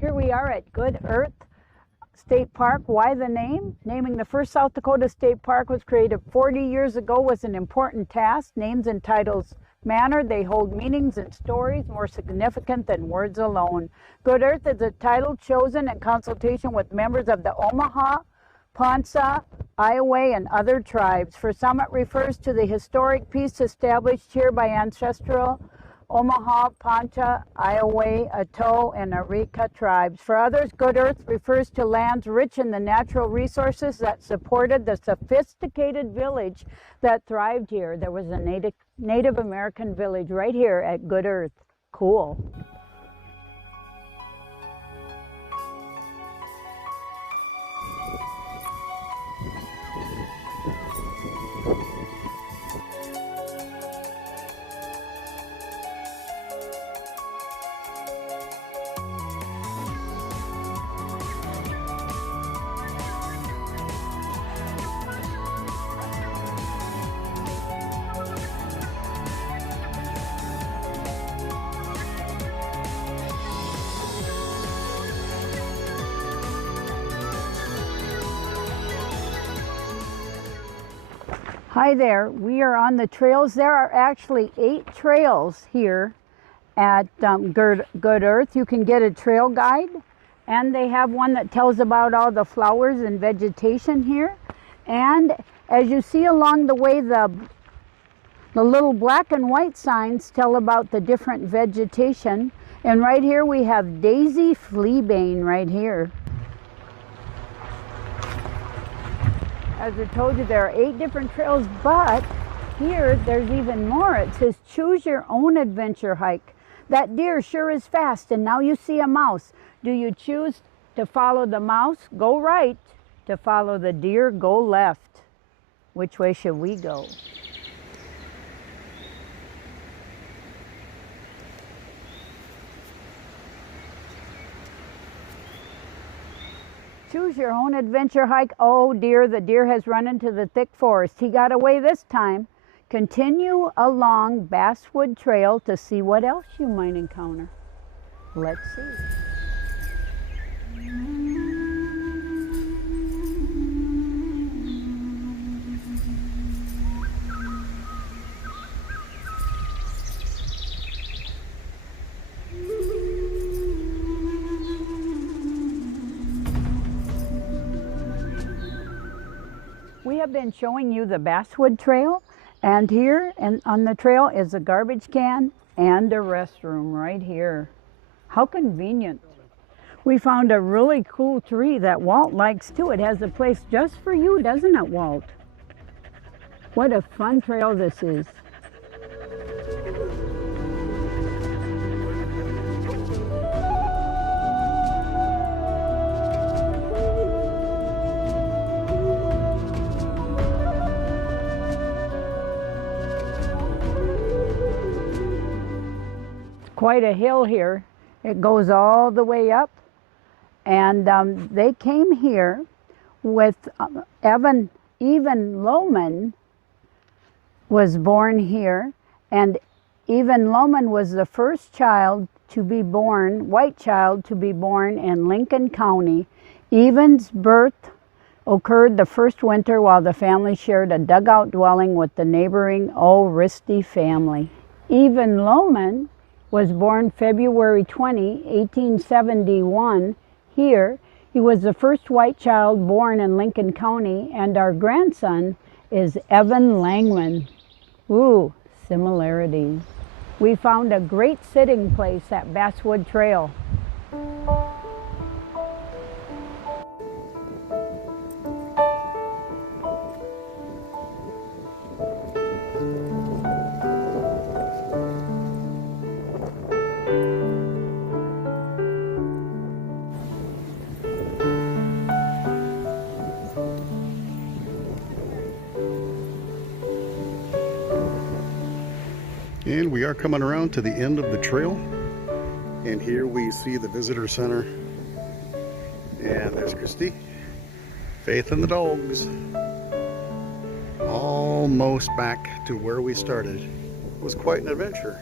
Here we are at Good Earth State Park. Why the name? Naming the first South Dakota state park was created 40 years ago was an important task. Names and titles matter. They hold meanings and stories more significant than words alone. Good Earth is a title chosen in consultation with members of the Omaha, Ponca, Iowa, and other tribes. For some, it refers to the historic peace established here by ancestral Omaha, Ponca, Iowa, Atto, and Arika tribes. For others, Good Earth refers to lands rich in the natural resources that supported the sophisticated village that thrived here. There was a Native American village right here at Good Earth. Cool. Hi there, we are on the trails. There are actually 8 trails here at Good Earth. You can get a trail guide, and they have one that tells about all the flowers and vegetation here. And as you see along the way, the little black and white signs tell about the different vegetation. And right here we have daisy fleabane right here. As I told you, there are 8 different trails, but here there's even more. It says, choose your own adventure hike. That deer sure is fast, and now you see a mouse. Do you choose to follow the mouse? Go right. To follow the deer, go left. Which way should we go? Choose your own adventure hike. Oh dear, the deer has run into the thick forest. He got away this time. Continue along Basswood Trail to see what else you might encounter. Let's see. We have been showing you the Basswood Trail, and here on the trail is a garbage can and a restroom right here. How convenient. We found a really cool tree that Walt likes too. It has a place just for you, doesn't it, Walt? What a fun trail this is. Quite a hill here. It goes all the way up, and they came here with Evan Lohman was born here, and Evan Lohman was the first child to be born, white child to be born in Lincoln County. Evan's birth occurred the first winter while the family shared a dugout dwelling with the neighboring O'Risty family. Evan Lohman was born February 20, 1871 here. He was the first white child born in Lincoln County, and our grandson is Evan Langman. Ooh, similarities. We found a great sitting place at Basswood Trail. And we are coming around to the end of the trail, and here we see the visitor center, and there's Christy, Faith, and the dogs. Almost back to where we started. It was quite an adventure.